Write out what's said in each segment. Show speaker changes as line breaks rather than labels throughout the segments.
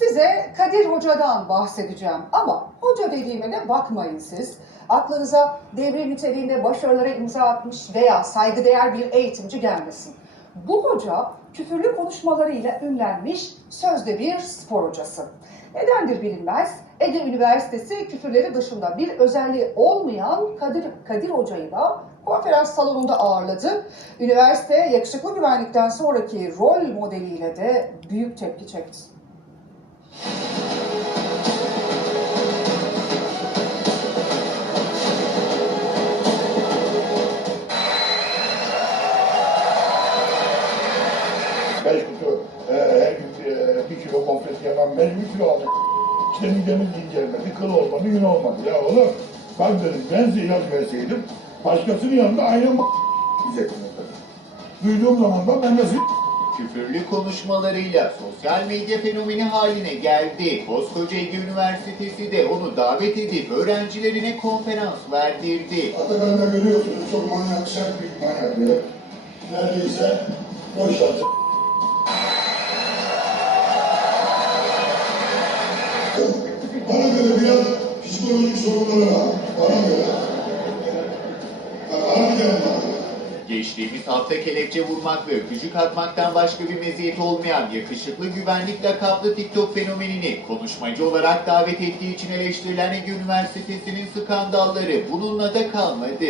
Size Kadir Hoca'dan bahsedeceğim ama hoca dediğime de bakmayın siz. Aklınıza devrim niteliğinde başarılara imza atmış veya saygıdeğer bir eğitimci gelmesin. Bu hoca küfürlü konuşmalarıyla ünlenmiş sözde bir spor hocası. Nedendir bilinmez. Ege Üniversitesi küfürleri dışında bir özelliği olmayan Kadir, Kadir Hoca'yı da konferans salonunda ağırladı. Üniversite yakışıklı güvenlikten sonraki rol modeliyle de büyük tepki çekti.
Beş kutu e, her gün e, bir kilo gofret yapan ben bir kilo aldım. İşte midemiz incelmedi, kıl olmadı, yün olmadı. Ya oğlum bak dedim ben size ilaç verseydim başkasının yanında aynı m- diyecektim. Duyduğum zaman da ben nasıl
Küfürlü konuşmalarıyla sosyal medya fenomeni haline geldi. Koskoca Ege Üniversitesi de onu davet edip öğrencilerine konferans verdirdi.
Atakan'da görüyorsunuz çok manyak, sert bir manyak. Neredeyse boş. Psikolojik sorunları var. Bana göre. Var.
Geçtiğimiz hafta kelepçe vurmak ve öpücük atmaktan başka bir meziyeti olmayan yakışıklı güvenlik lakaplı TikTok fenomenini konuşmacı olarak davet ettiği için eleştirilen Ege Üniversitesi'nin skandalları bununla da kalmadı.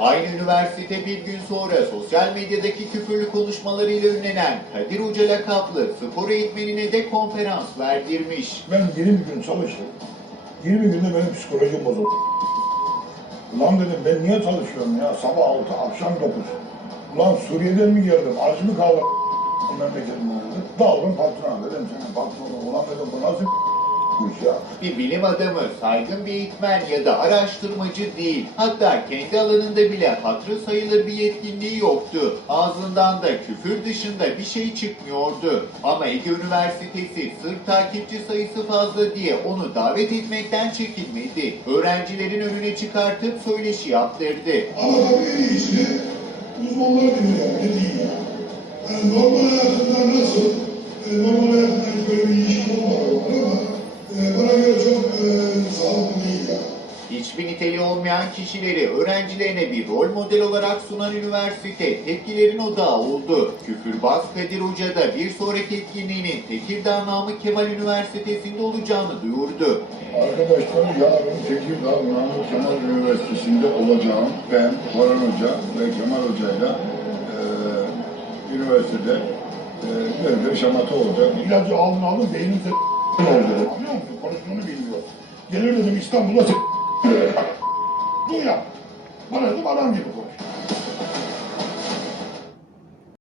Aynı üniversite bir gün sonra sosyal medyadaki küfürlü konuşmalarıyla ünlenen Kadir Hoca lakaplı spor eğitmenine de konferans verdirmiş.
Ben 20 gün çalıştım. 20 günde benim psikolojim bozuldu. Ulan dedim ben niye çalışıyorum ya? Sabah 6, akşam 9. Ulan Suriye'den mi geldim? Aç mı kaldım? Memleketim oldu. Daldım patrona dedim senin patronu. Ulan dedim bu nasıl bu iş ya?
Bir bilim adamı, saygın bir eğitmen ya da araştırmacı değil. Hatta kendi alanında bile hatırı sayılır bir yetkinliği yoktu. Ağzından da küfür dışında bir şey çıkmıyordu. Ama Ege Üniversitesi sırf takipçi sayısı fazla diye onu davet etmekten çekinmedi. Öğrencilerin önüne çıkartıp söyleşi yaptırdı.
Tabii en iyisini uzmanlar ya. Ne diyeyim ya? Yani normal hayatında nasıl?
Hiçbir niteliği olmayan kişileri öğrencilerine bir rol model olarak sunan üniversite tepkilerin odağı oldu. Küfürbaz Kadir Hoca da bir sonraki etkinliğinin Tekirdağ Namık Kemal Üniversitesi'nde olacağını duyurdu.
Arkadaşlar yarın Tekirdağ Namık Kemal Üniversitesi'nde olacağım. Ben, Orhan Hoca ve Kemal Hoca'yla e, üniversitede e, böyle bir şamata olacak. İlacı aldın aldın beynin se oldu. Anlıyor musun? Konuştuğunu bilmiyor. Gelir dedim İstanbul'a 对呀我怎么能把他扭过去。